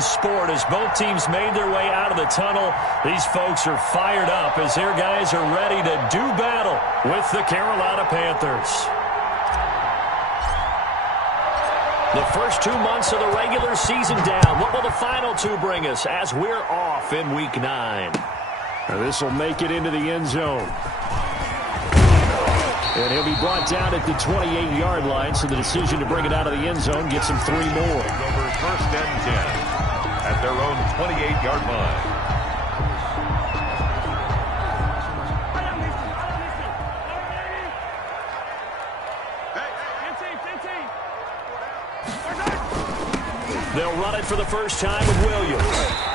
in sport as both teams made their way out of the tunnel. These folks are fired up as their guys are ready to do battle with the Carolina Panthers. The first 2 months of the regular season down. What will the final two bring us as we're off in Week 9? Now this will make it into the end zone. And he'll be brought down at the 28-yard line, so the decision to bring it out of the end zone gets him 3 more. Over first and 10 at their own 28-yard line. They'll run it for the first time with Williams.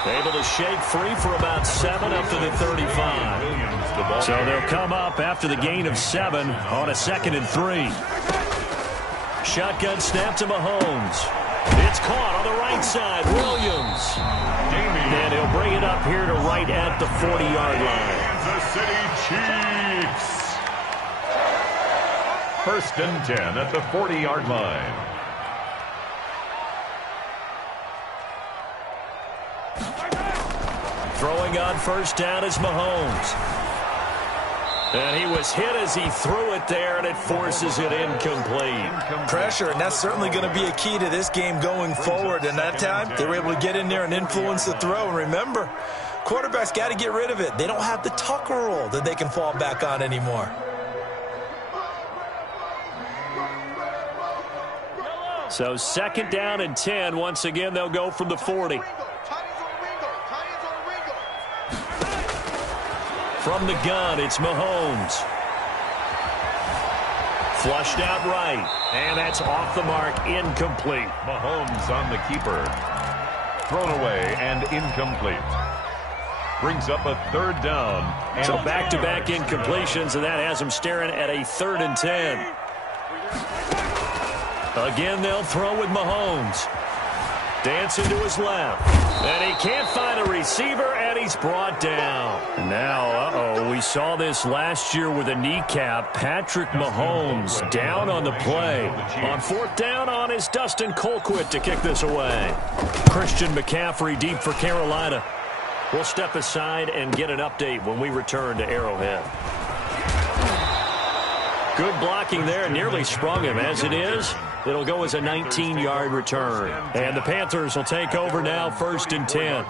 Able to shake free for about 7 up to the 35. So they'll come up after the gain of 7 on a 2nd and 3. Shotgun snap to Mahomes. It's caught on the right side. Williams. And he'll bring it up here to right at the 40-yard line. Kansas City Chiefs. First and 10 at the 40-yard line. Throwing on first down is Mahomes. And he was hit as he threw it there, and it forces it incomplete. Pressure, and that's certainly going to be a key to this game going forward. And that time, they were able to get in there and influence the throw. And remember, quarterbacks got to get rid of it. They don't have the Tucker roll that they can fall back on anymore. So 2nd down and 10. Once again, they'll go from the 40. From the gun, it's Mahomes. Flushed out right. And that's off the mark, incomplete. Mahomes on the keeper. Thrown away and incomplete. Brings up a 3rd down. And so back-to-back incompletions, and that has them staring at a 3rd and 10. Again, they'll throw with Mahomes. Dancing to his left. And he can't find a receiver, and he's brought down. Now, we saw this last year with a kneecap. Patrick Mahomes down on the play. On 4th down on is Dustin Colquitt to kick this away. Christian McCaffrey deep for Carolina. We'll step aside and get an update when we return to Arrowhead. Good blocking there, nearly sprung him. As it is, it'll go as a 19-yard return. And the Panthers will take over now, 1st and 10.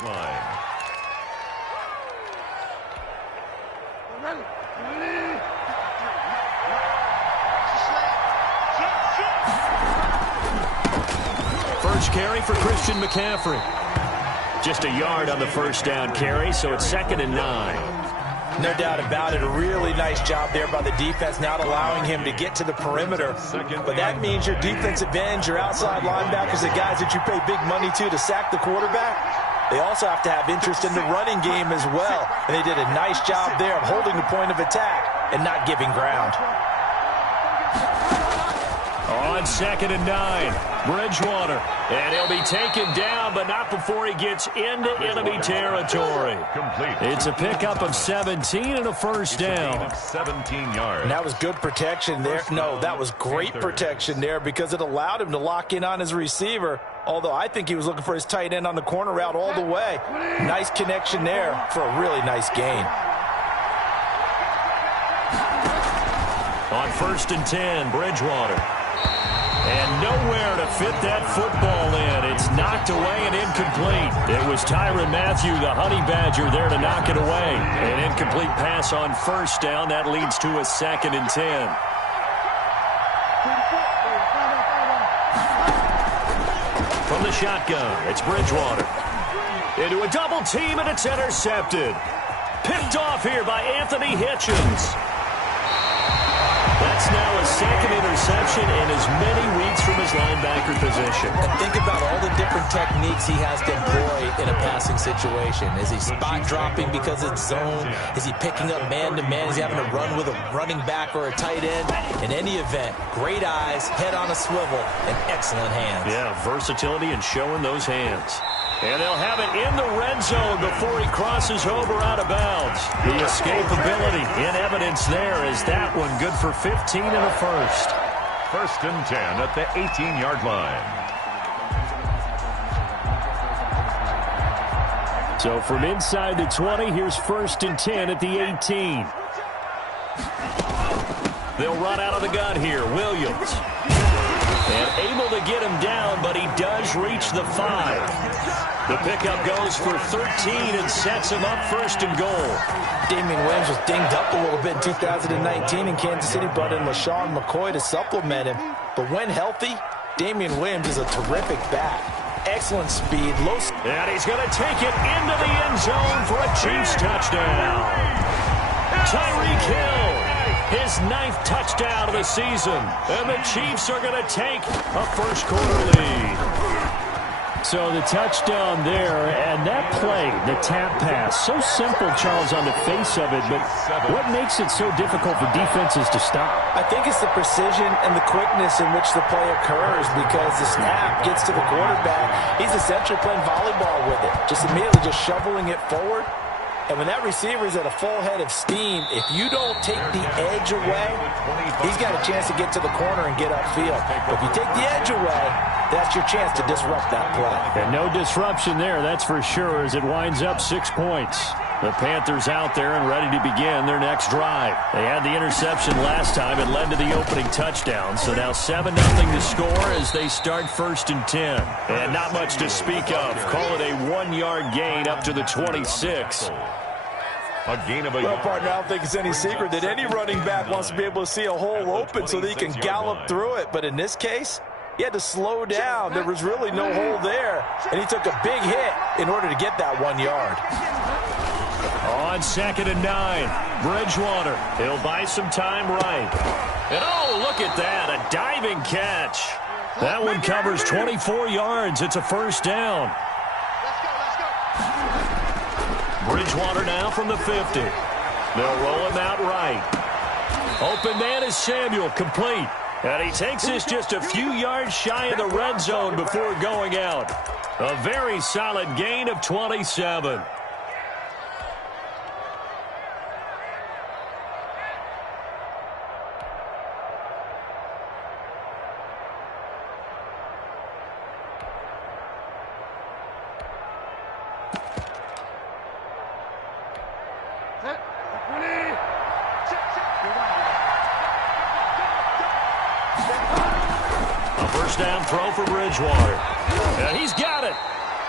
First carry for Christian McCaffrey. Just a yard on the first down carry, so it's 2nd and 9. No doubt about it. A really nice job there by the defense, not allowing him to get to the perimeter. But that means your defensive ends, your outside linebackers, the guys that you pay big money to sack the quarterback, they also have to have interest in the running game as well. And they did a nice job there of holding the point of attack and not giving ground. On 2nd and 9. Bridgewater. And he'll be taken down, but not before he gets into enemy territory. It's a pickup of 17 and a first down. 17 yards. And that was good protection there. No, that was great protection there because it allowed him to lock in on his receiver. Although I think he was looking for his tight end on the corner route all the way. Nice connection there for a really nice gain. On 1st and 10, Bridgewater. And nowhere to fit that football in. It's knocked away and incomplete. It was Tyrann Mathieu, the Honey Badger, there to knock it away. An incomplete pass on first down. That leads to a 2nd and 10. From the shotgun, it's Bridgewater. Into a double team, and it's intercepted. Picked off here by Anthony Hitchens. That's now a 2nd interception in as many weeks from his linebacker position. And think about all the different techniques he has to employ in a passing situation. Is he spot dropping because it's zone? Is he picking up man-to-man? Is he having to run with a running back or a tight end? In any event, great eyes, head on a swivel, and excellent hands. Yeah, versatility and showing those hands. And they'll have it in the red zone before he crosses over out of bounds. The escapability in evidence there is that one good for 15 and a first. 1st and 10 at the 18-yard line. So from inside the 20, here's 1st and 10 at the 18. They'll run out of the gun here. Williams. And able to get him down, but he does reach the 5. The pickup goes for 13 and sets him up 1st and goal. Damian Williams was dinged up a little bit in 2019, and Kansas City brought in LaShawn McCoy to supplement him. But when healthy, Damian Williams is a terrific back. Excellent speed, low... And he's going to take it into the end zone for a Chiefs touchdown. Tyreek Hill, his 9th touchdown of the season. And the Chiefs are going to take a first-quarter lead. So the touchdown there, and that play, the tap pass, so simple, Charles, on the face of it, but what makes it so difficult for defenses to stop? I think it's the precision and the quickness in which the play occurs, because the snap gets to the quarterback. He's essentially playing volleyball with it, just immediately just shoveling it forward. And when that receiver is at a full head of steam, if you don't take the edge away, he's got a chance to get to the corner and get upfield. But if you take the edge away, that's your chance to disrupt that play. And no disruption there, that's for sure, as it winds up 6 points. The Panthers out there and ready to begin their next drive. They had the interception last time. It led to the opening touchdown. So now 7-0 to score as they start 1st and 10. And not much to speak of. Call it a 1-yard gain up to the 26. A gain of a Well, partner, I don't think it's any secret that any running back wants to be able to see a hole open so that he can gallop through it. But in this case, he had to slow down. There was really no hole there. And he took a big hit in order to get that 1 yard. On 2nd and 9, Bridgewater. He'll buy some time right. And oh, look at that, a diving catch. That one covers 24 yards. It's a 1st down. Bridgewater now from the 50. They'll roll him out right. Open man is Samuel, complete. And he takes this just a few yards shy of the red zone before going out. A very solid gain of 27. Down throw for Bridgewater. And he's got it.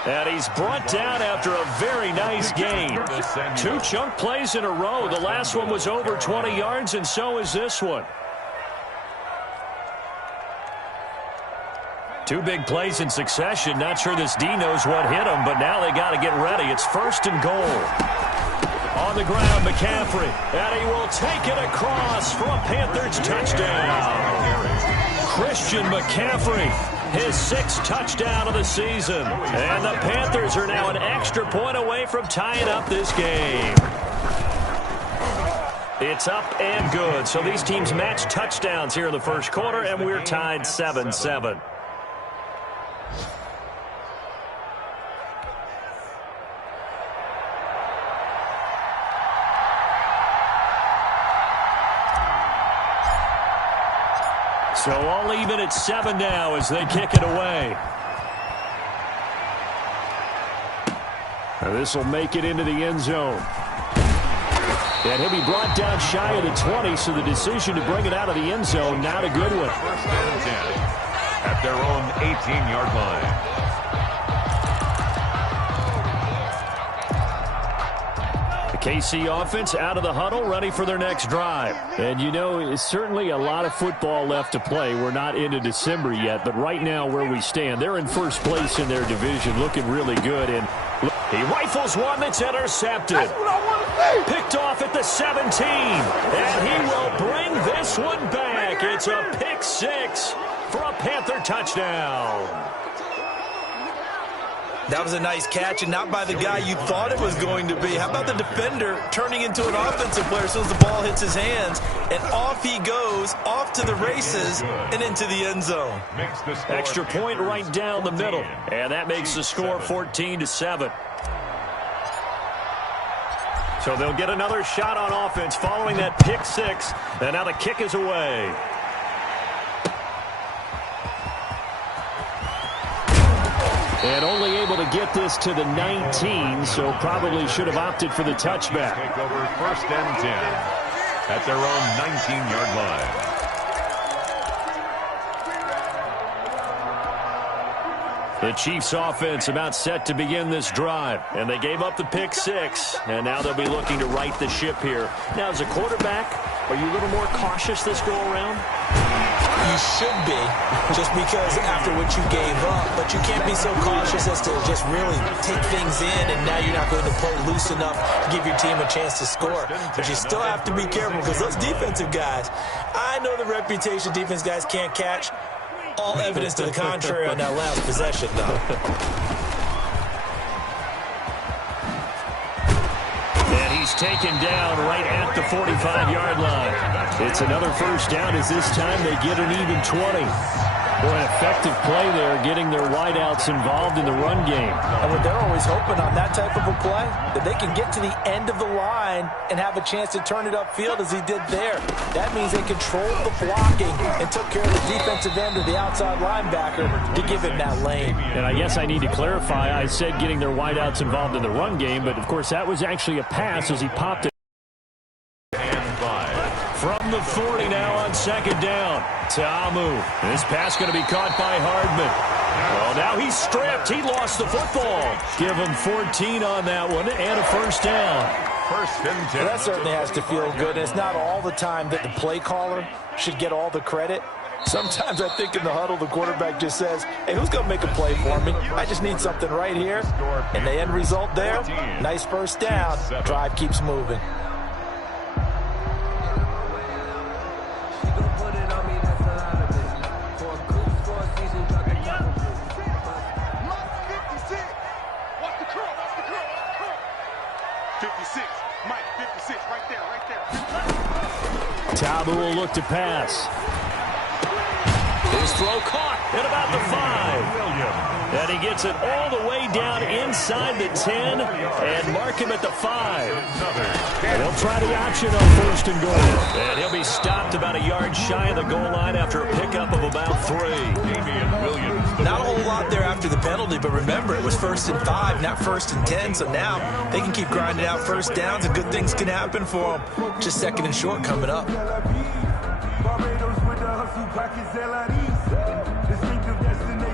And he's brought down after a very nice gain. 2 chunk plays in a row. The last one was over 20 yards, and so is this one. 2 big plays in succession. Not sure this D knows what hit him, but now they got to get ready. It's 1st and goal. On the ground, McCaffrey. And he will take it across for a Panthers touchdown. Christian McCaffrey, his 6th touchdown of the season. And the Panthers are now an extra point away from tying up this game. It's up and good. So these teams match touchdowns here in the 1st quarter, and we're tied 7-7. So all even at 7 now as they kick it away. This will make it into the end zone. And he'll be brought down shy of the 20, so the decision to bring it out of the end zone, not a good one. 1st and 10 at their own 18-yard line. KC offense out of the huddle, ready for their next drive. And, you know, it's certainly a lot of football left to play. We're not into December yet, but right now where we stand, they're in 1st place in their division, looking really good. And he rifles one that's intercepted. That's what I want to see. Picked off at the 17. And he will bring this one back. It's a pick 6 for a Panther touchdown. That was a nice catch, and not by the guy you thought it was going to be. How about the defender turning into an offensive player as soon as the ball hits his hands, and off he goes, off to the races, and into the end zone. Extra point right down the middle, and that makes the score 14-7. So they'll get another shot on offense following that pick 6, and now the kick is away. And only able to get this to the 19, so probably should have opted for the touchback. Take over 1st and 10 at their own 19-yard line. The Chiefs offense about set to begin this drive, and they gave up the pick 6, and now they'll be looking to right the ship here. Now, as a quarterback, are you a little more cautious this go-around? You should be, just because after what you gave up, but you can't be so cautious as to just really take things in, and now you're not going to play loose enough to give your team a chance to score. But you still have to be careful, because those defensive guys, I know the reputation defense guys can't catch. All evidence to the contrary on that last possession, though. And he's taken down right at the 45-yard line. It's another first down as this time they get an even 20. Boy, an effective play there, getting their wideouts involved in the run game. And when they're always hoping on that type of a play, that they can get to the end of the line and have a chance to turn it upfield as he did there. That means they controlled the blocking and took care of the defensive end of the outside linebacker to give him that lane. And I guess I need to clarify, I said getting their wideouts involved in the run game, but of course that was actually a pass as he popped it. From the 40 now on 2nd down. Ta'amu. This pass going to be caught by Hardman. Well, now he's stripped. He lost the football. Give him 14 on that one and a first down. 1st and 10. Well, that certainly has to feel good. And it's not all the time that the play caller should get all the credit. Sometimes I think in the huddle, the quarterback just says, hey, who's going to make a play for me? I just need something right here. And the end result there, nice first down. Drive keeps moving. Tabu will look to pass. His throw caught at about the 5. And he gets it all the way down inside the 10 and mark him at the 5. And they'll try the option on 1st and goal. And he'll be stopped about a yard shy of the goal line after a pickup of about 3. Not a whole lot there after the penalty, but remember, it was 1st and 5, not 1st and 10. So now they can keep grinding out first downs, and good things can happen for them. Just 2nd and short coming up.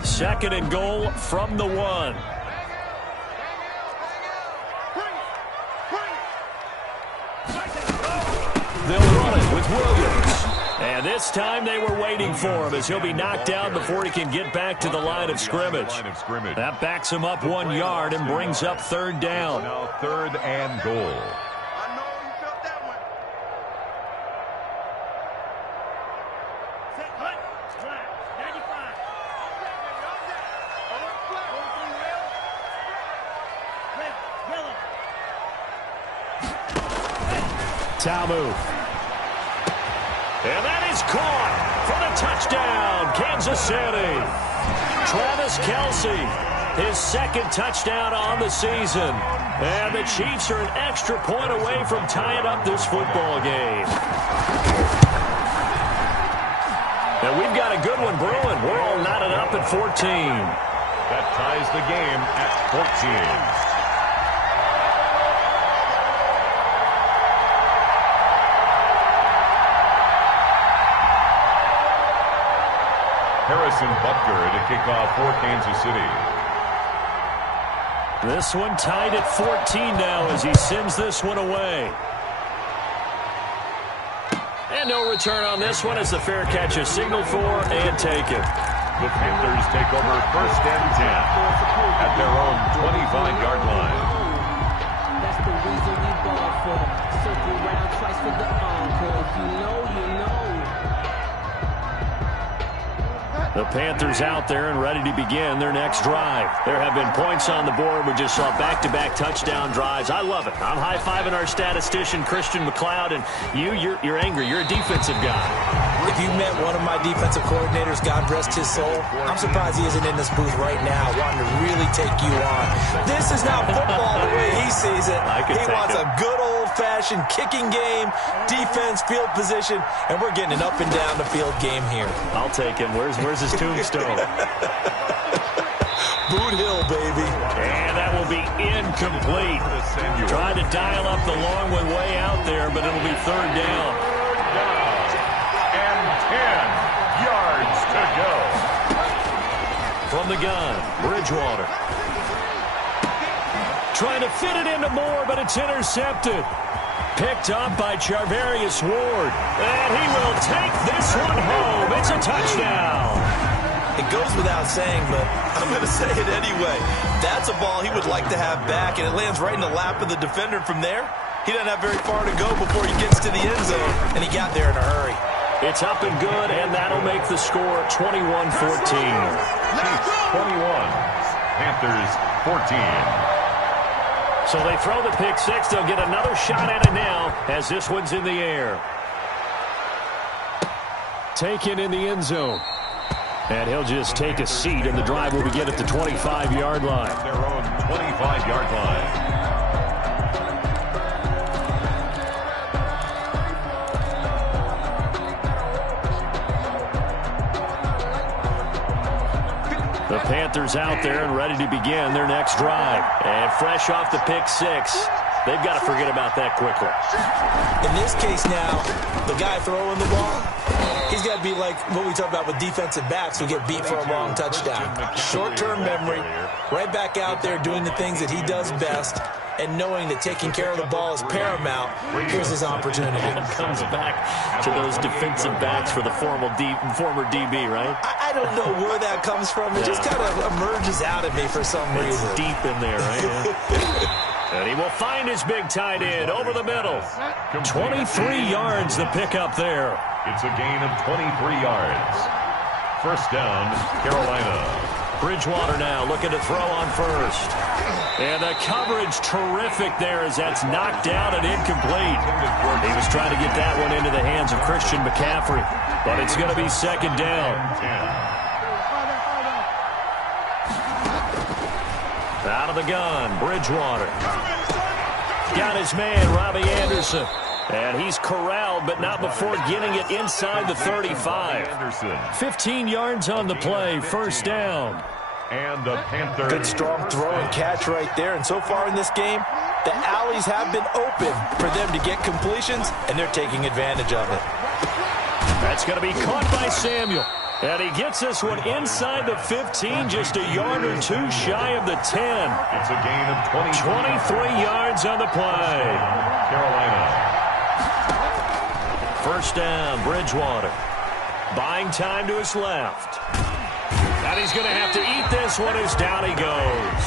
2nd and goal from the 1. They'll run it with Williams. And this time they were waiting for him as he'll be knocked down before he can get back to the line of scrimmage. That backs him up 1 yard and brings up 3rd down. Now 3rd and goal. Tamu. And that is caught for the touchdown, Kansas City. Travis Kelce, his 2nd touchdown on the season. And the Chiefs are an extra point away from tying up this football game. And we've got a good one brewing. We're all knotted up at 14. That ties the game at 14. Harrison Butker to kick off for Kansas City. This one tied at 14 now as he sends this one away. And no return on this one as the fair catch is signaled for and taken. The Panthers take over 1st and 10 at their own 25-yard line. That's the reason we ball for. Circle round twice for the encore. If you know, you know. The Panthers out there and ready to begin their next drive. There have been points on the board. We just saw back-to-back touchdown drives. I love it. I'm high-fiving our statistician, Christian McLeod, and you're angry. You're a defensive guy. If you met one of my defensive coordinators, God rest his soul, I'm surprised he isn't in this booth right now wanting to really take you on. This is not football the way he sees it. He wants a good old-fashioned kicking game, defense, field position, and we're getting an up-and-down-the-field game here. I'll take him. Where's his tombstone? Boot Hill, baby. And that will be incomplete. Trying to dial up the long one way out there, but it'll be third down. And 10 yards to go. From the gun, Bridgewater. Trying to fit it into Moore, but it's intercepted. Picked up by Charvarius Ward. And he will take this one home. It's a touchdown. It goes without saying, but I'm going to say it anyway. That's a ball he would like to have back, and it lands right in the lap of the defender from there. He doesn't have very far to go before he gets to the end zone, and he got there in a hurry. It's up and good, and that'll make the score 21-14. Chiefs 21, Panthers 14. So they throw the pick six. They'll get another shot at it now as this one's in the air. Taken in the end zone. And he'll just take a seat, and the drive will begin at the 25-yard line. Their own 25-yard line. The Panthers out there and ready to begin their next drive. And fresh off the pick six, they've got to forget about that quickly. In this case now, the guy throwing the ball, he's got to be like what we talk about with defensive backs who get beat for a long touchdown. Short-term memory, right back out there doing the things that he does best, and knowing that taking care of the ball is paramount. Here's his opportunity. And comes back to those defensive backs for the former DB, right? I don't know where that comes from. It just kind of emerges out of me for some reason. It's deep in there, right? Yeah. And he will find his big tight end over the middle. 23 yards the pickup there. It's a gain of 23 yards. First down, Carolina. Bridgewater now looking to throw on first. And the coverage terrific there as that's knocked down and incomplete. He was trying to get that one into the hands of Christian McCaffrey. But it's going to be second down. Out of the gun, Bridgewater. Got his man, Robbie Anderson. And he's corralled, but not before getting it inside the 35. 15 yards on the play, first down. And the Panthers. Good strong throw and catch right there. And so far in this game, the alleys have been open for them to get completions, and they're taking advantage of it. That's going to be caught by Samuel. And he gets this one inside the 15, just a yard or two shy of the 10. It's a gain of 23 yards on the play. Carolina. First down, Bridgewater. Buying time to his left. And he's going to have to eat this one as down he goes.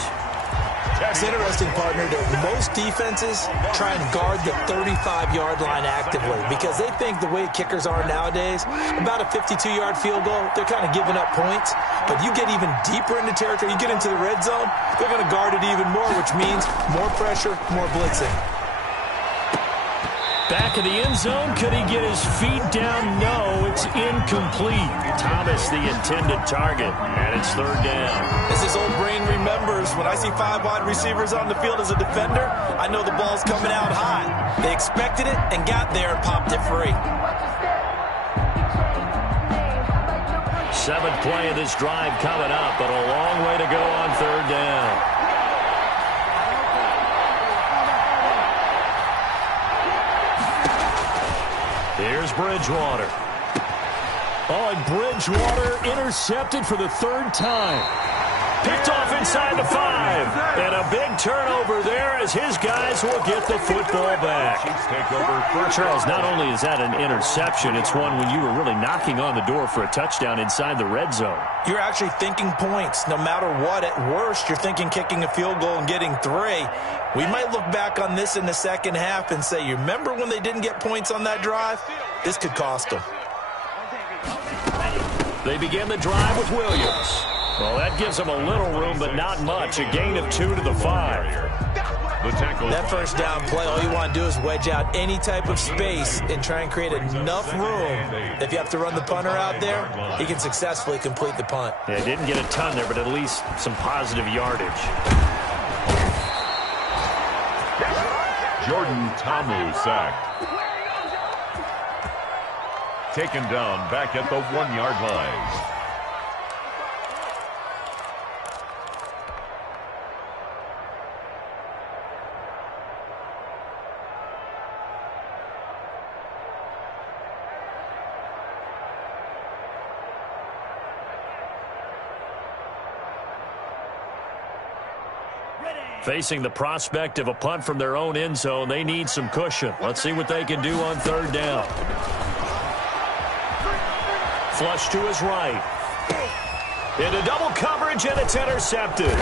It's interesting, partner, that most defenses try and guard the 35-yard line actively because they think the way kickers are nowadays, about a 52-yard field goal, they're kind of giving up points. But you get even deeper into territory, you get into the red zone, they're going to guard it even more, which means more pressure, more blitzing. Back of the end zone. Could he get his feet down? No, it's incomplete. Thomas, the intended target, and it's third down. As this old brain remembers, when I see 5 wide receivers on the field as a defender, I know the ball's coming out high. They expected it and got there and popped it free. Seventh play of this drive coming up, but a long way to go on third down. Here's Bridgewater. Oh, and Bridgewater intercepted for the third time. Picked off inside the 5. And a big turnover there as his guys will get the football back. Charles, not only is that an interception, it's one when you were really knocking on the door for a touchdown inside the red zone. You're actually thinking points. No matter what, at worst, you're thinking kicking a field goal and getting 3. We might look back on this in the second half and say, you remember when they didn't get points on that drive? This could cost them. They begin the drive with Williams. Well, that gives them a little room, but not much. A gain of 2 to the 5. That first down play, all you want to do is wedge out any type of space and try and create enough room. If you have to run the punter out there, he can successfully complete the punt. Yeah, didn't get a ton there, but at least some positive yardage. Jordan Ta'amu sacked. Taken down back at the 1-yard line. Facing the prospect of a punt from their own end zone, they need some cushion. Let's see what they can do on third down. Flush to his right. Into double coverage, and it's intercepted.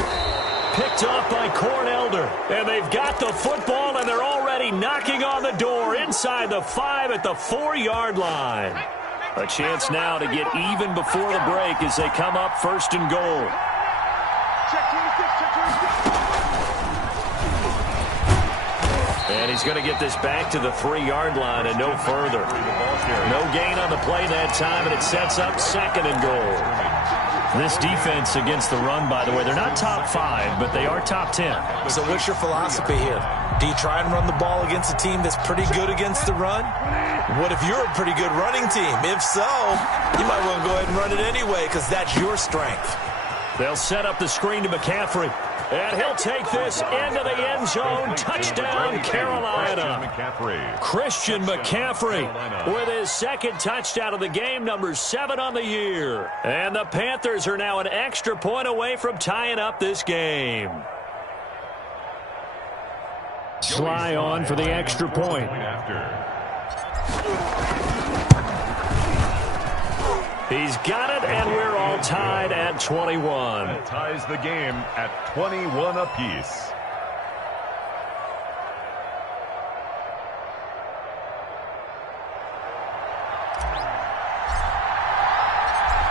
Picked off by Cornelder. And they've got the football, and they're already knocking on the door inside the 5 at the 4-yard line. A chance now to get even before the break as they come up first and goal. And he's going to get this back to the 3-yard line and no further. No gain on the play that time, and it sets up second and goal. This defense against the run, by the way, they're not top 5, but they are top 10. So what's your philosophy here? Do you try and run the ball against a team that's pretty good against the run? What if you're a pretty good running team? If so, you might want to go ahead and run it anyway because that's your strength. They'll set up the screen to McCaffrey. And he'll take this into the end zone. Touchdown, Carolina. Christian McCaffrey with his second touchdown of the game, number 7 on the year. And the Panthers are now an extra point away from tying up this game. Sly on for the extra point. He's got it, and we're all tied at 21. That ties the game at 21 apiece.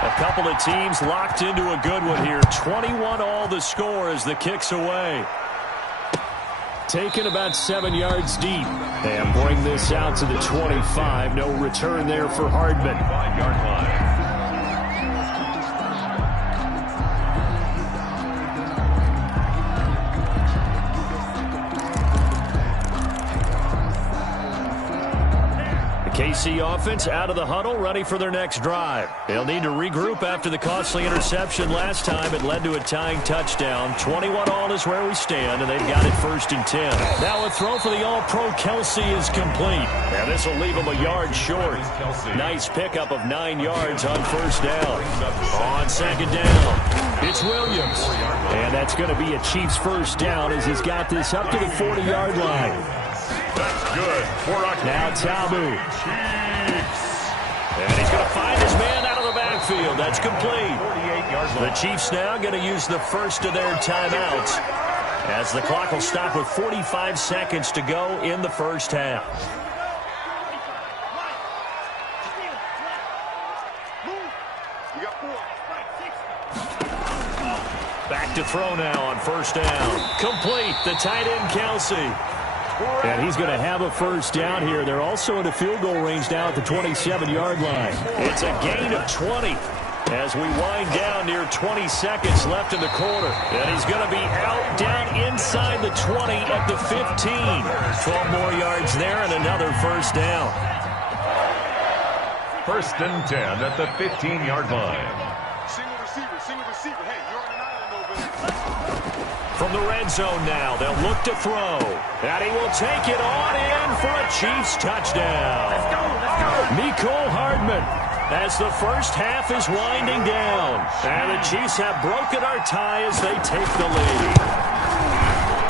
A couple of teams locked into a good one here. 21 all the score as the kick's away. Taken about 7 yards deep. And bring this out to the 25. No return there for Hardman. 5-yard line. KC offense out of the huddle, ready for their next drive. They'll need to regroup after the costly interception last time. It led to a tying touchdown. 21 all is where we stand, and they've got it first and 10. Now a throw for the All-Pro Kelsey is complete. And this will leave him a yard short. Nice pickup of 9 yards on first down. On second down, it's Williams. And that's going to be a Chiefs first down as he's got this up to the 40-yard line. That's good. Now Talbot. And he's going to find his man out of the backfield. That's complete. The Chiefs now going to use the first of their timeouts as the clock will stop with 45 seconds to go in the first half. Back to throw now on first down. Complete. The tight end, Kelsey. And he's going to have a first down here. They're also in a field goal range now at the 27-yard line. It's a gain of 20 as we wind down near 20 seconds left in the quarter. And he's going to be out down inside the 20 at the 15. 12 more yards there and another first down. First and 10 at the 15-yard line. Single receiver. Hey, you're on an island over there. From the red zone now, they'll look to throw. And he will take it on in for a Chiefs touchdown. Let's go. Mecole Hardman as the first half is winding down. And the Chiefs have broken our tie as they take the lead.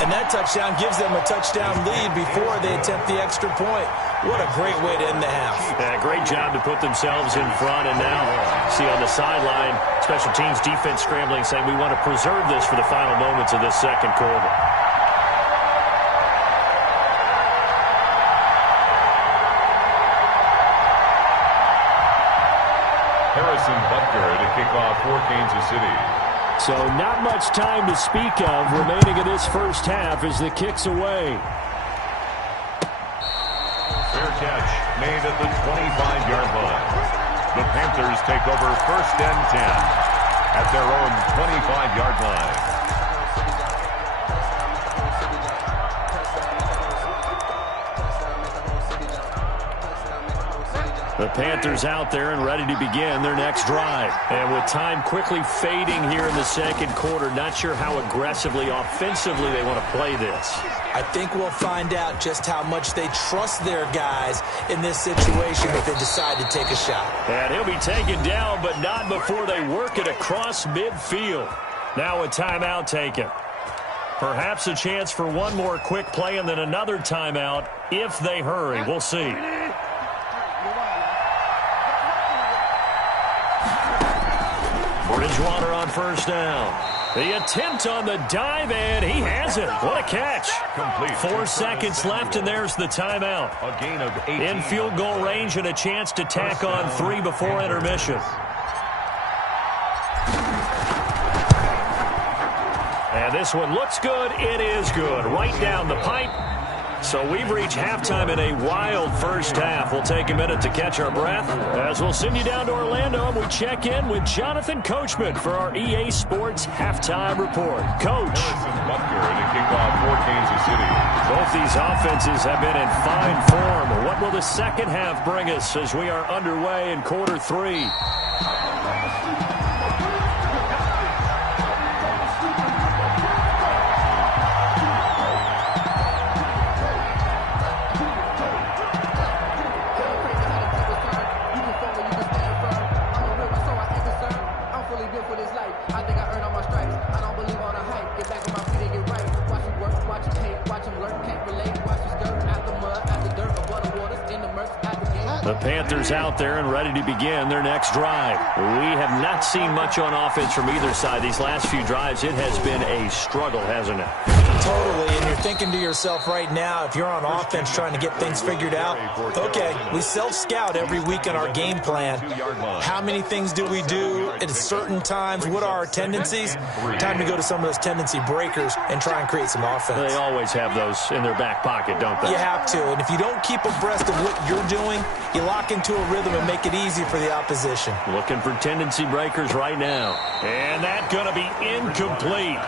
And that touchdown gives them a touchdown lead before they attempt the extra point. What a great way to end the half. Yeah, great job to put themselves in front. And now, see on the sideline, special teams defense scrambling, saying we want to preserve this for the final moments of this second quarter. Harrison Butker to kick off for Kansas City. So not much time to speak of remaining in this first half as the kick's away. Fair catch made at the 25-yard line. The Panthers take over first and 10 at their own 25-yard line. The Panthers out there and ready to begin their next drive. And with time quickly fading here in the second quarter, not sure how aggressively, offensively they want to play this. I think we'll find out just how much they trust their guys in this situation if they decide to take a shot. And he'll be taken down, but not before they work it across midfield. Now a timeout taken. Perhaps a chance for one more quick play and then another timeout if they hurry. We'll see. Bridgewater on first down. The attempt on the dive, and he has it. What a catch. Complete. 4 seconds left, and there's the timeout. A gain of 18. In field goal range and a chance to tack on 3 before intermission. And this one looks good. It is good. Right down the pipe. So we've reached halftime in a wild first half. We'll take a minute to catch our breath as we'll send you down to Orlando and we check in with Jonathan Coachman for our EA Sports Halftime Report. Coach. Butker to kick off for Kansas City. Both these offenses have been in fine form. What will the second half bring us as we are underway in quarter 3? The Panthers out there and ready to begin their next drive. We have not seen much on offense from either side. These last few drives, it has been a struggle, hasn't it? Totally, and you're thinking to yourself right now, if you're on offense trying to get things figured out, okay, we self-scout every week in our game plan. How many things do we do at certain times? What are our tendencies? Time to go to some of those tendency breakers and try and create some offense. They always have those in their back pocket, don't they? You have to, and if you don't keep abreast of what you're doing, you lock into a rhythm and make it easy for the opposition. Looking for tendency breakers right now. And that's going to be incomplete.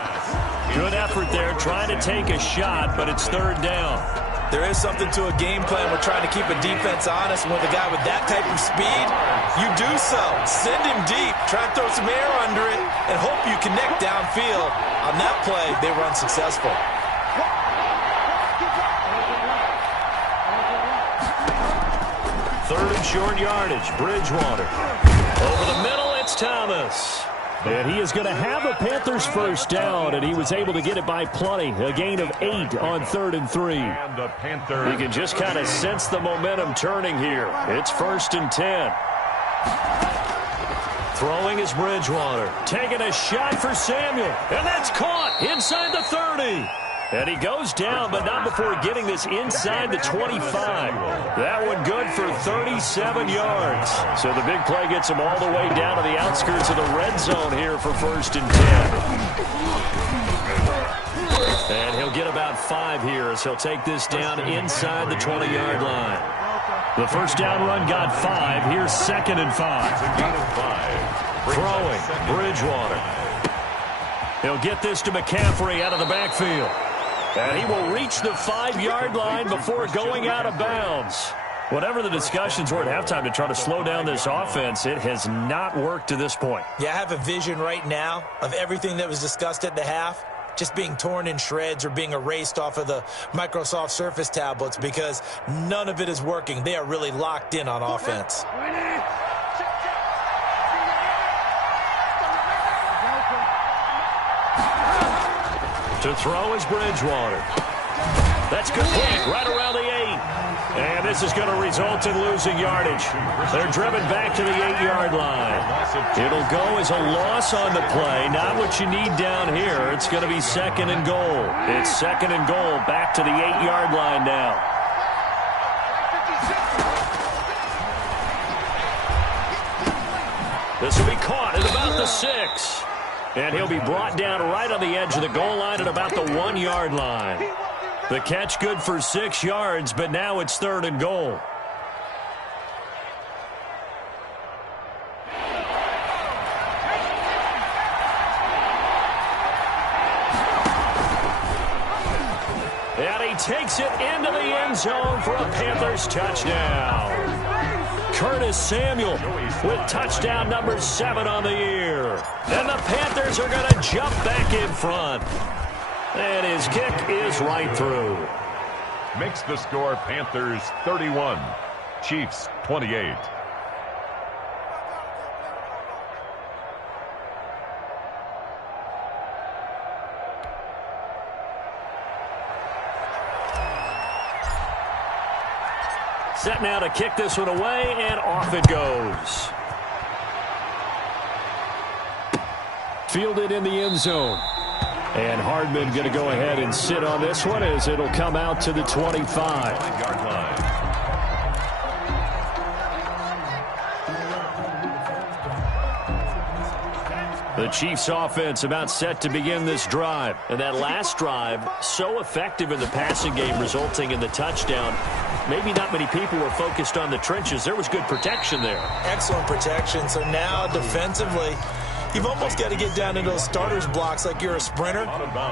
Good effort there, trying to take a shot, but it's third down. There is something to a game plan. We're trying to keep a defense honest. And with a guy with that type of speed, you do so. Send him deep. Try and throw some air under it and hope you connect downfield. On that play, they were unsuccessful. Third and short yardage, Bridgewater. Over the middle, it's Thomas. And he is going to have a Panthers first down, and he was able to get it by plenty. A gain of 8 on 3rd and 3. And the Panthers. You can just kind of sense the momentum turning here. It's 1st and 10. Throwing is Bridgewater. Taking a shot for Samuel. And that's caught inside the 30. And he goes down, but not before getting this inside the 25. That one good for 37 yards. So the big play gets him all the way down to the outskirts of the red zone here for 1st and 10. And he'll get about 5 here as he'll take this down inside the 20-yard line. The first down run got 5. Here's 2nd and 5. Throwing, Bridgewater. He'll get this to McCaffrey out of the backfield. And he will reach the 5-yard line before going out of bounds. Whatever the discussions were at halftime to try to slow down this offense, it has not worked to this point. Yeah, I have a vision right now of everything that was discussed at the half just being torn in shreds or being erased off of the Microsoft Surface tablets because none of it is working. They are really locked in on offense. To throw is Bridgewater. That's complete right around the 8. And this is going to result in losing yardage. They're driven back to the 8-yard line. It'll go as a loss on the play. Not what you need down here. It's going to be 2nd and goal. It's 2nd and goal back to the 8-yard line now. This will be caught at about the 6. And he'll be brought down right on the edge of the goal line at about the 1-yard line. The catch good for 6 yards, but now it's 3rd and goal. And he takes it into the end zone for a Panthers touchdown. Curtis Samuel with touchdown number 7 on the year. And the Panthers are going to jump back in front. And his kick is right through. Makes the score Panthers 31, Chiefs 28. Set now to kick this one away, and off it goes. Fielded in the end zone. And Hardman going to go ahead and sit on this one as it'll come out to the 25. The Chiefs offense about set to begin this drive. And that last drive, so effective in the passing game, resulting in the touchdown. Maybe not many people were focused on the trenches. There was good protection there. Excellent protection. So now defensively, you've almost got to get down to those starters blocks like you're a sprinter.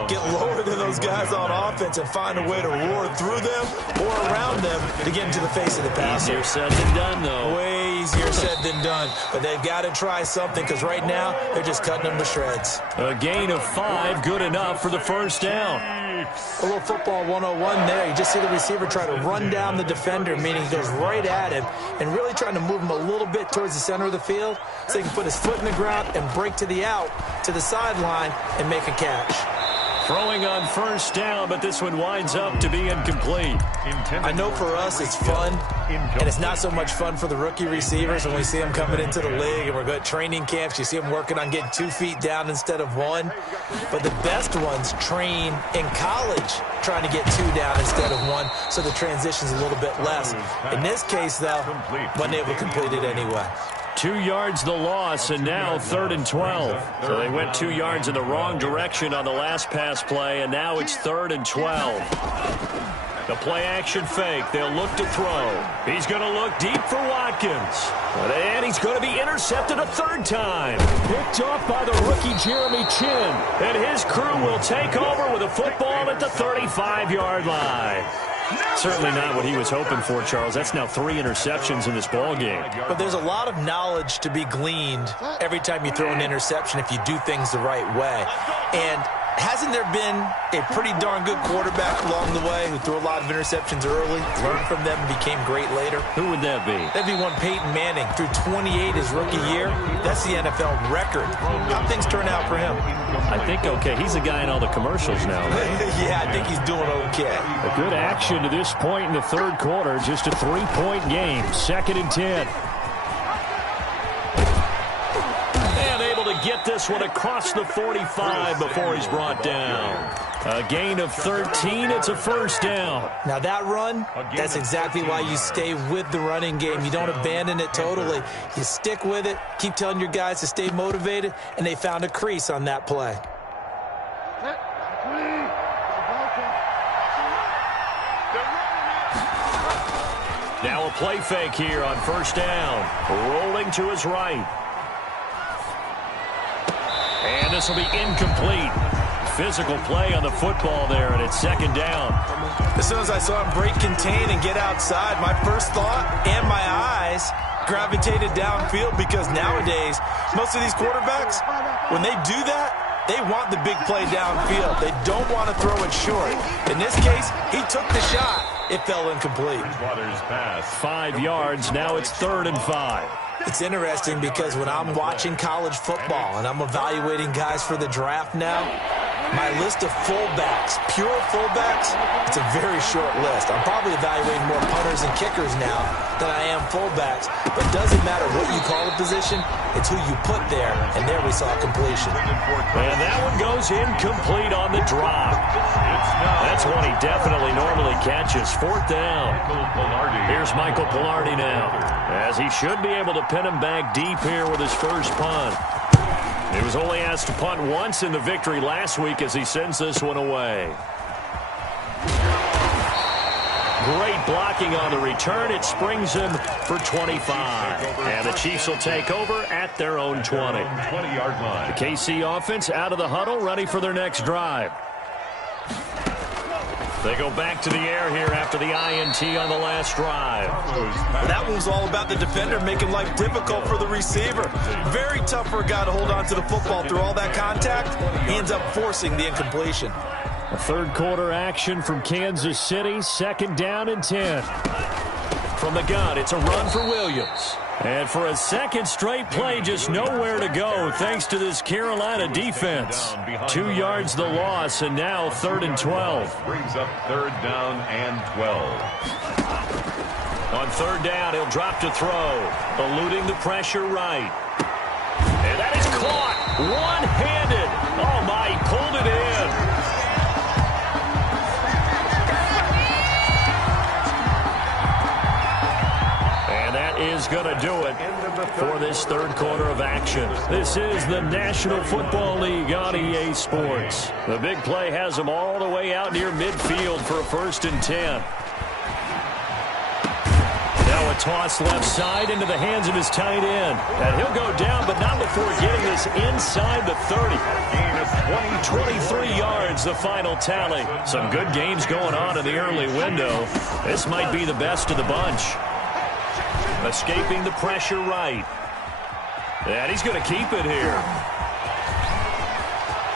Get lower than those guys on offense and find a way to roar through them or around them to get into the face of the passer. Easier said than done, though. Way easier said than done. But they've got to try something because right now they're just cutting them to shreds. A gain of 5, good enough for the first down. A little football 101 there. You just see the receiver try to run down the defender, meaning he goes right at him and really trying to move him a little bit towards the center of the field so he can put his foot in the ground and break to the out, to the sideline, and make a catch. Throwing on first down, but this one winds up to be incomplete. I know for us it's fun, and it's not so much fun for the rookie receivers when we see them coming into the league and we're going to training camps. You see them working on getting 2 feet down instead of 1. But the best ones train in college trying to get 2 down instead of 1, so the transition's a little bit less. In this case, though, wasn't able to complete it anyway. 2 yards the loss, and now 3rd and 12. So they went 2 yards in the wrong direction on the last pass play, and now it's 3rd and 12. The play-action fake. They'll look to throw. He's going to look deep for Watkins. And he's going to be intercepted a 3rd time. Picked off by the rookie Jeremy Chin. And his crew will take over with a football at the 35-yard line. Certainly not what he was hoping for, Charles. That's now 3 interceptions in this ball game. But there's a lot of knowledge to be gleaned every time you throw an interception if you do things the right way. And hasn't there been a pretty darn good quarterback along the way who threw a lot of interceptions early, learned from them, and became great later? Who would that be? That'd be one Peyton Manning. Threw 28 his rookie year. That's the NFL record. How things turn out for him? I think okay. He's the guy in all the commercials now, right? Yeah, I think he's doing okay. A good action to this point in the 3rd quarter. Just a 3-point game. 2nd and 10. And able to get this one across the 45 before he's brought down. A gain of 13. It's a 1st down. Now that run, that's exactly why you stay with the running game. You don't abandon it totally. You stick with it, keep telling your guys to stay motivated, and they found a crease on that play. Now a play fake here on 1st down. Rolling to his right. And this will be incomplete. Physical play on the football there, and it's 2nd down. As soon as I saw him break contain and get outside, my first thought and my eyes gravitated downfield, because nowadays, most of these quarterbacks, when they do that, they want the big play downfield. They don't want to throw it short. In this case, he took the shot. It fell incomplete. 5 yards. Now it's 3rd and 5. It's interesting because when I'm watching college football and I'm evaluating guys for the draft now, my list of fullbacks, pure fullbacks, it's a very short list. I'm probably evaluating more punters and kickers now than I am fullbacks. But it doesn't matter what you call a position, it's who you put there. And there we saw completion. And that one goes incomplete on the drop. That's one he definitely normally catches. 4th down. Here's Michael Pilardi now, as he should be able to pin him back deep here with his first punt. He was only asked to punt once in the victory last week as he sends this one away. Great blocking on the return. It springs him for 25. And the Chiefs will take over at their own 20. 20-yard line. The KC offense out of the huddle, ready for their next drive. They go back to the air here after the INT on the last drive. That one was all about the defender making life difficult for the receiver. Very tough for a guy to hold on to the football through all that contact. He ends up forcing the incompletion. A 3rd quarter action from Kansas City. 2nd down and 10. From the gun, it's a run for Williams. And for a 2nd straight play, just nowhere to go thanks to this Carolina defense. 2 yards the loss, and now 3rd and 12. Brings up 3rd down and 12. On third down, he'll drop to throw, eluding the pressure right. And that is caught one-handed. Oh, my, he pulled it in. And that is going to do it for this third quarter of action. This is the National Football League on EA Sports. The big play has them all the way out near midfield for a 1st and 10. Now a toss left side into the hands of his tight end. And he'll go down, but not before getting this inside the 30. 23 yards, the final tally. Some good games going on in the early window. This might be the best of the bunch. Escaping the pressure right. And he's going to keep it here.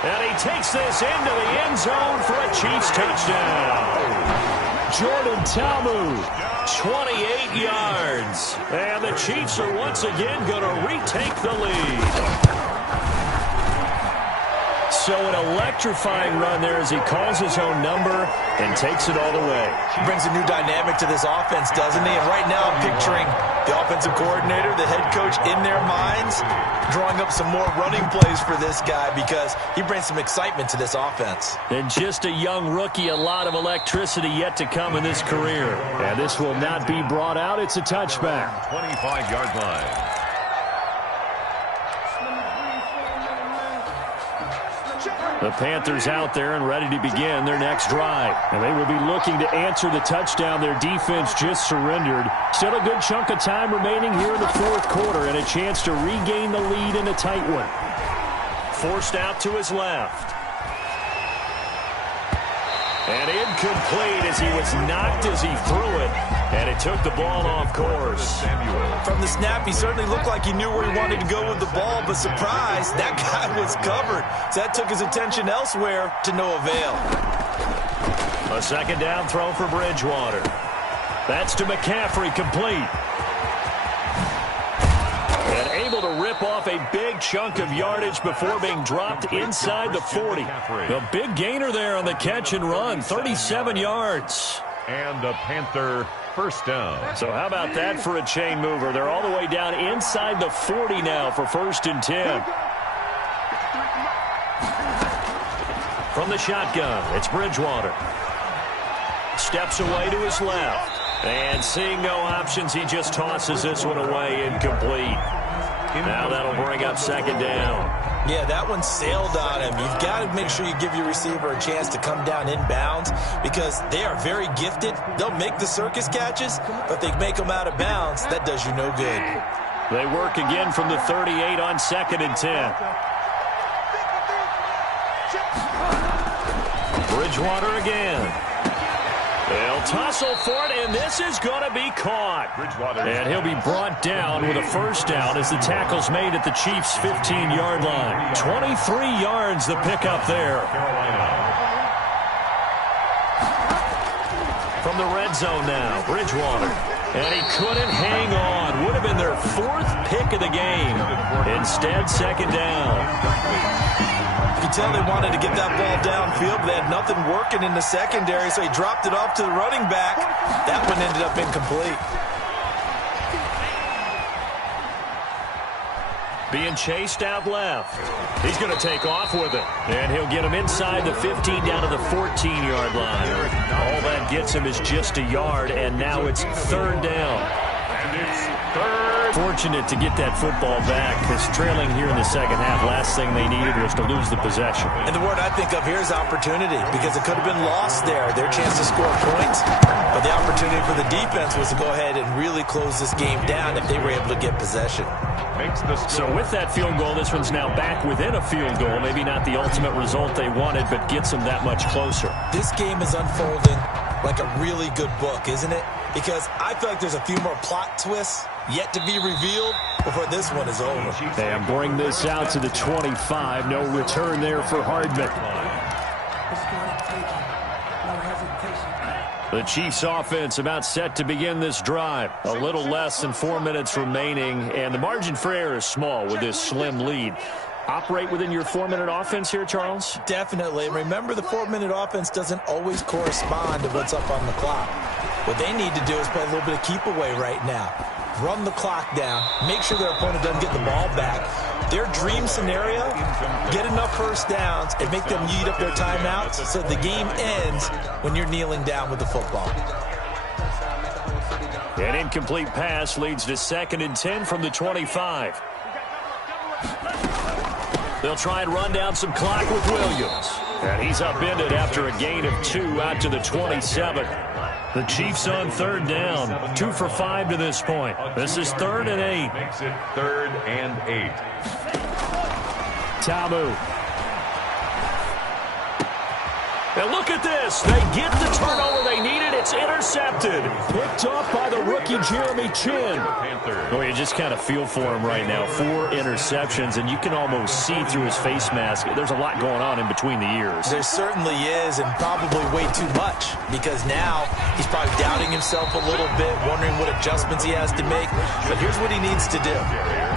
And he takes this into the end zone for a Chiefs touchdown. Jordan Ta'amu, 28 yards. And the Chiefs are once again going to retake the lead. So an electrifying run there as he calls his own number and takes it all the way. He brings a new dynamic to this offense, doesn't he? And right now I'm picturing the offensive coordinator, the head coach in their minds, drawing up some more running plays for this guy because he brings some excitement to this offense. And just a young rookie, a lot of electricity yet to come in this career. And this will not be brought out. It's a touchback. 25-yard line. The Panthers out there and ready to begin their next drive. And they will be looking to answer the touchdown their defense just surrendered. Still a good chunk of time remaining here in the fourth quarter and a chance to regain the lead in a tight one. Forced out to his left. And incomplete as he was knocked as he threw it. And it took the ball off course. From the snap, he certainly looked like he knew where he wanted to go with the ball, but surprise, that guy was covered. So that took his attention elsewhere to no avail. A 2nd down throw for Bridgewater. That's to McCaffrey, complete. And able to rip off a big chunk of yardage before being dropped inside the 40. A big gainer there on the catch and run, 37 yards. And a Panther 1st down. So how about that for a chain mover? They're all the way down inside the 40 now for 1st and 10. From the shotgun, it's Bridgewater. Steps away to his left. And seeing no options, he just tosses this one away, incomplete. Now that'll bring up 2nd down. Yeah, that one sailed on him. You've got to make sure you give your receiver a chance to come down inbounds because they are very gifted. They'll make the circus catches, but they make them out of bounds. That does you no good. They work again from the 38 on 2nd and 10. Bridgewater again. They'll tussle for it, and this is going to be caught. And he'll be brought down with a 1st down as the tackle's made at the Chiefs' 15-yard line. 23 yards the pickup there. From the red zone now, Bridgewater. And he couldn't hang on. Would have been their 4th pick of the game. Instead, 2nd down. You can tell they wanted to get that ball downfield, but they had nothing working in the secondary, so he dropped it off to the running back. That one ended up incomplete. Being chased out left. He's going to take off with it. And he'll get him inside the 15 down to the 14-yard line. All that gets him is just a yard, and now it's 3rd down. And it's 3rd. Fortunate to get that football back because trailing here in the second half, last thing they needed was to lose the possession. And the word I think of here is opportunity because it could have been lost there, their chance to score points. But the opportunity for the defense was to go ahead and really close this game down if they were able to get possession. So with that field goal, this one's now back within a field goal. Maybe not the ultimate result they wanted, but gets them that much closer. This game is unfolding like a really good book, isn't it? Because I feel like there's a few more plot twists yet to be revealed before this one is over. And bring this out to the 25. No return there for Hardman. The Chiefs offense about set to begin this drive. A little less than 4 minutes remaining, and the margin for error is small with this slim lead. Operate within your 4-minute offense here, Charles? Definitely. Remember, the 4-minute offense doesn't always correspond to what's up on the clock. What they need to do is play a little bit of keep away right now. Run the clock down. Make sure their opponent doesn't get the ball back. Their dream scenario, get enough first downs and make them eat up their timeouts so the game ends when you're kneeling down with the football. An incomplete pass leads to 2nd and 10 from the 25. They'll try and run down some clock with Williams. And he's upended after a gain of 2 out to the 27. The Chiefs on 3rd down. 2 for 5 to this point. This is 3rd and 8. Makes it 3rd and 8. Tamu. And look at this. They get the turnover they needed. It's intercepted. Picked off by the rookie Jeremy Chin. Oh, you just kind of feel for him right now. 4 interceptions, and you can almost see through his face mask. There's a lot going on in between the ears. There certainly is, and probably way too much, because now he's probably doubting himself a little bit, wondering what adjustments he has to make. But here's what he needs to do.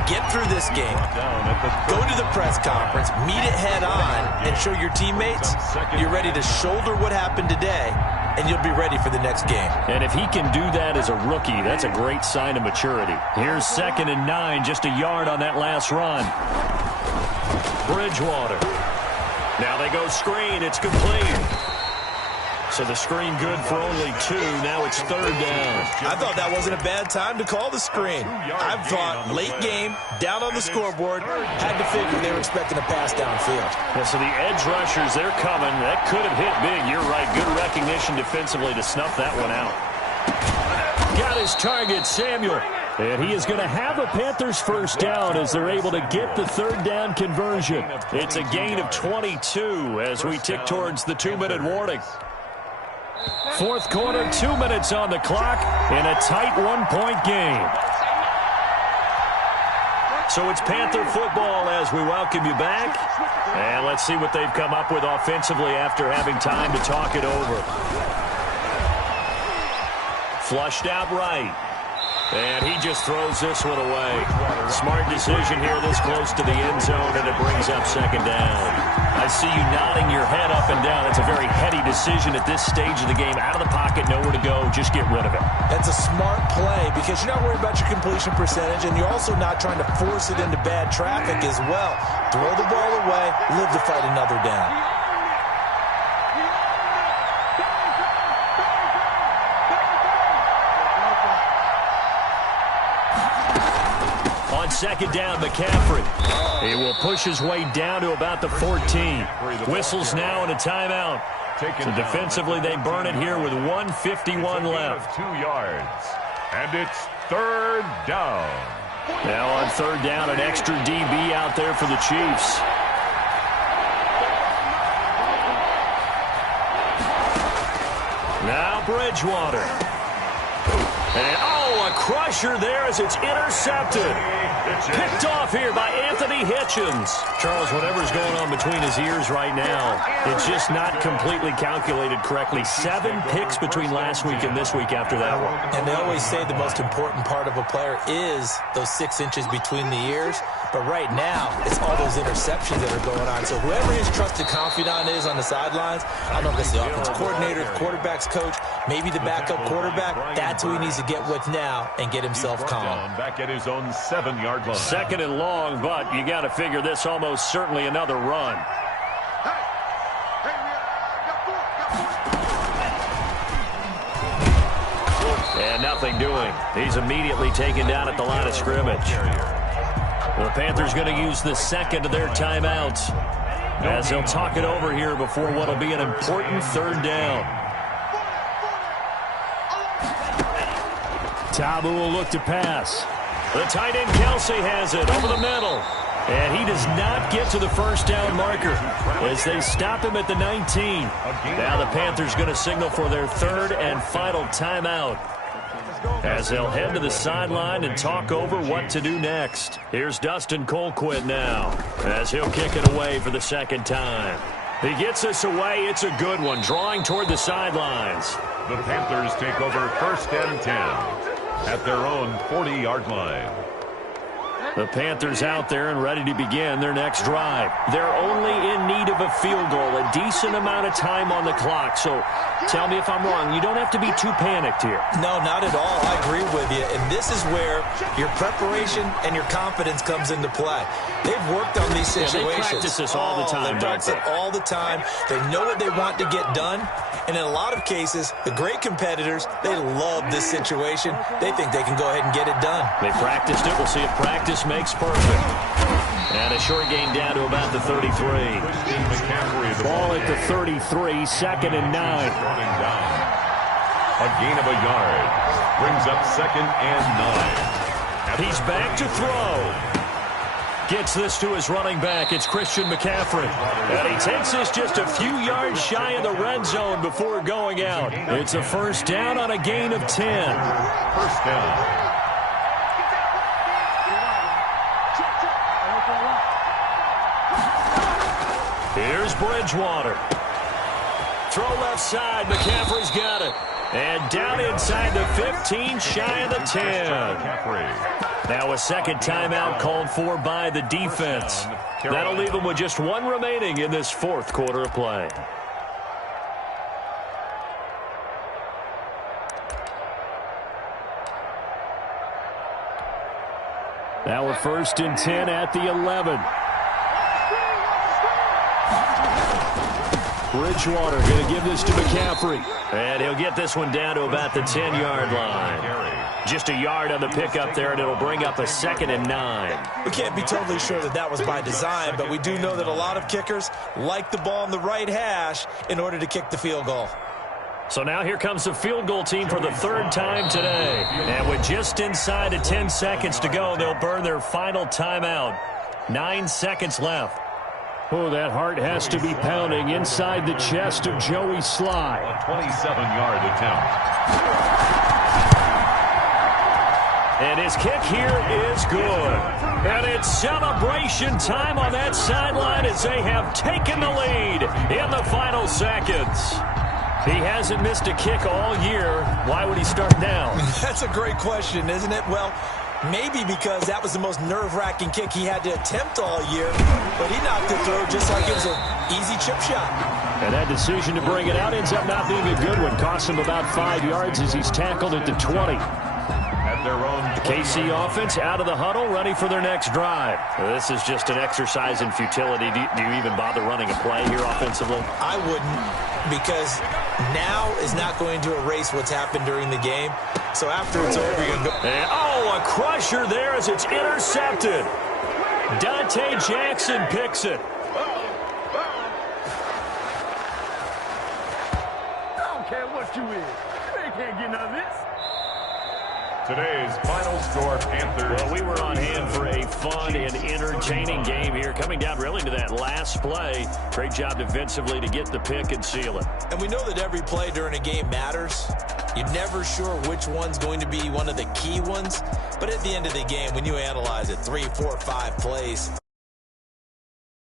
Get through this game. Go to the press conference, meet it head on, and show your teammates you're ready to shoulder what happened today, and you'll be ready for the next game. And if he can do that as a rookie, that's a great sign of maturity. Here's 2nd and 9, just a yard on that last run. Bridgewater. Now they go screen. It's complete. So the screen good for only 2. Now it's 3rd down. I thought that wasn't a bad time to call the screen. I thought late game, down on the scoreboard, had to figure they were expecting a pass downfield. Yeah, so the edge rushers, they're coming. That could have hit big. You're right. Good recognition defensively to snuff that one out. Got his target, Samuel. And he is going to have a Panthers first down as they're able to get the 3rd down conversion. It's a gain of 22 as we tick towards the 2-minute warning. 4th quarter, 2 minutes on the clock in a tight 1-point game. So it's Panther football as we welcome you back. And let's see what they've come up with offensively after having time to talk it over. Flushed out right. And he just throws this one away. Smart decision here this close to the end zone, and it brings up 2nd down. I see you nodding your head up and down. It's a very heady decision at this stage of the game. Out of the pocket, nowhere to go. Just get rid of it. That's a smart play because you're not worried about your completion percentage, and you're also not trying to force it into bad traffic as well. Throw the ball away, live to fight another down. On 2nd down, McCaffrey. He will push his way down to about the 14. Whistles now and a timeout. So defensively, they burn it here with 1:51 left. 2 yards. And it's 3rd down. Now on 3rd down, an extra DB out there for the Chiefs. Now Bridgewater. And, a crusher there as it's intercepted. Picked off here by Anthony Hitchens. Charles, whatever's going on between his ears right now, it's just not completely calculated correctly. 7 picks between last week and this week after that one. And they always say the most important part of a player is those 6 inches between the ears. But right now, it's all those interceptions that are going on. So whoever his trusted confidant is on the sidelines, I don't know if it's the offensive coordinator, the quarterback's coach, maybe the backup quarterback, that's who he needs to get with now and get himself calm. Back at his own 7-yard line. 2nd and long, but you got to figure this almost certainly another run. And nothing doing. He's immediately taken down at the line of scrimmage. The Panthers going to use the 2nd of their timeouts as they'll talk it over here before what will be an important 3rd down. Tabu will look to pass. The tight end Kelsey has it over the middle. And he does not get to the first down marker as they stop him at the 19. Now the Panthers going to signal for their 3rd and final timeout as they'll head to the sideline and talk over what to do next. Here's Dustin Colquitt now as he'll kick it away for the 2nd time. He gets us away. It's a good one, drawing toward the sidelines. The Panthers take over 1st and 10 at their own 40-yard line. The Panthers out there and ready to begin their next drive. They're only in need of a field goal, a decent amount of time on the clock. So Tell me if I'm wrong. You don't have to be too panicked here. No, not at all. I agree with you. And this is where your preparation and your confidence comes into play. They've worked on these situations. They practice this all the time, They practice it all the time. They know what they want to get done. And in a lot of cases, the great competitors, they love this situation. They think they can go ahead and get it done. They practiced it. We'll see if practice makes perfect. And a short gain down to about the 33. Ball at the 33, 2nd and 9. A gain of a yard. Brings up 2nd and 9. He's back to throw. Gets this to his running back. It's Christian McCaffrey. And he takes this just a few yards shy of the red zone before going out. It's a first down on a gain of 10. First down. Here's Bridgewater. Throw left side. McCaffrey's got it. And down inside the 15, shy of the 10. Now a second timeout called for by the defense. That'll leave them with just one remaining in this fourth quarter of play. Now a 1st and 10 at the 11. Bridgewater going to give this to McCaffrey. And he'll get this one down to about the 10-yard line. Just a yard on the pickup there, and it'll bring up a 2nd and 9. We can't be totally sure that that was by design, but we do know that a lot of kickers like the ball on the right hash in order to kick the field goal. So now here comes the field goal team for the 3rd time today. And with just inside of 10 seconds to go, they'll burn their final timeout. 9 seconds left. Oh, that heart has to be pounding inside the chest of Joey Sly. A 27-yard attempt. And his kick here is good. And it's celebration time on that sideline as they have taken the lead in the final seconds. He hasn't missed a kick all year. Why would he start now? That's a great question, isn't it? Well, maybe because that was the most nerve-wracking kick he had to attempt all year, but he knocked it through just like it was an easy chip shot. And that decision to bring it out ends up not being a good one. Costs him about 5 yards as he's tackled at the 20. At their own KC offense out of the huddle, ready for their next drive. This is just an exercise in futility. Do you even bother running a play here offensively? I wouldn't, because now is not going to erase what's happened during the game. So after it's over, you're going to go. And, a crusher there as it's intercepted. Dante Jackson picks it. I don't care what you is. They can't get none of this. Today's final score, Panthers. Well, we were on hand for a fun and entertaining game here. Coming down really to that last play. Great job defensively to get the pick and seal it. And we know that every play during a game matters. You're never sure which one's going to be one of the key ones. But at the end of the game, when you analyze it, 3, 4, 5 plays,